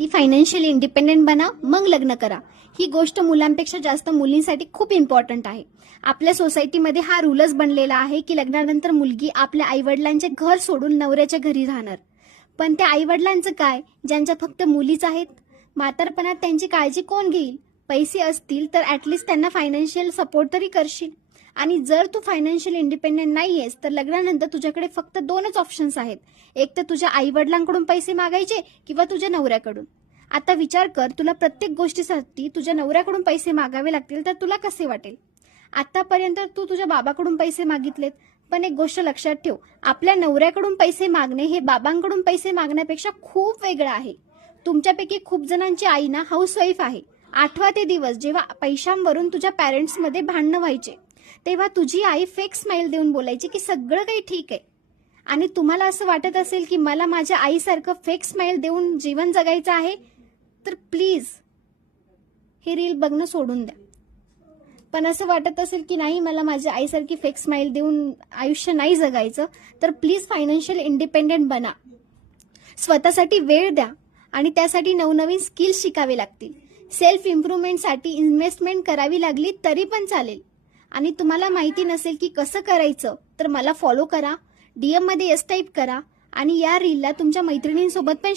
ती financial independent बना, मग लग्न करा. ही गोष्ट मुलांपेक्षा जास्त मुलींसाठी खूप इम्पॉर्टंट आहे. आपल्या सोसायटीमध्ये हा रूलच बनलेला आहे की लग्नानंतर मुलगी आपल्या आईवडिलांचे घर सोडून नवऱ्याच्या घरी राहणार. पण त्या आईवडिलांचं काय, ज्यांच्या फक्त मुलीच आहेत? म्हातारपणात त्यांची काळजी कोण घेईल? पैसे असतील तर ॲटलिस्ट त्यांना फायनान्शियल सपोर्ट तरी करशील. आणि जर तू फायनान्शियल इंडिपेंडेंट नाहीयेस तर लग्नानंतर तुझ्याकडे फक्त दोनच ऑप्शन्स आहेत. एक तर तुझ्या आईवडिलांकडून पैसे मागायचे किंवा तुझ्या नवऱ्याकडून. आता विचार कर, तुला प्रत्येक गोष्टीसाठी तुझ्या नवऱ्याकडून पैसे मागावे लागतील तर तुला कसे वाटेल? आतापर्यंत तू तुझ्या बाबाकडून पैसे मागितलेत, पण एक गोष्ट लक्षात ठेव, आपल्या नवऱ्याकडून पैसे मागणे हे बाबांकडून पैसे मागण्यापेक्षा खूप वेगळं आहे. तुमच्यापैकी खूप जणांची आई ना हाऊसवाईफ आहे. आठवा ते दिवस जेव्हा पैशांवरून तुझ्या पॅरेंट्समध्ये भांडणं व्हायचे, तेव्हा तुझी आई फेक स्माईल देऊन बोलायची की सगळं काही ठीक आहे. आणि तुम्हाला असं वाटत असेल की मला माझ्या आईसारखं फेक स्माईल देऊन जीवन जगायचं आहे, तर प्लीज हे रील बघणं सोडून द्या. पण असं वाटत असेल की नाही, मला माझ्या आईसारखी फेक स्माईल देऊन आयुष्य नाही जगायचं, तर प्लीज फायनान्शियल इंडिपेंडेंट बना. स्वतःसाठी वेळ द्या आणि त्यासाठी नवनवीन स्किल्स शिकावे लागतील. सेल्फ इम्प्रूव्हमेंटसाठी इन्व्हेस्टमेंट करावी लागली तरी पण चालेल. आणि तुम्हाला माहिती नसेल की कसं करायचं, तर मला फॉलो करा, DM मध्ये यस टाईप करा आणि या रीलला तुमच्या मैत्रिणींसोबत पण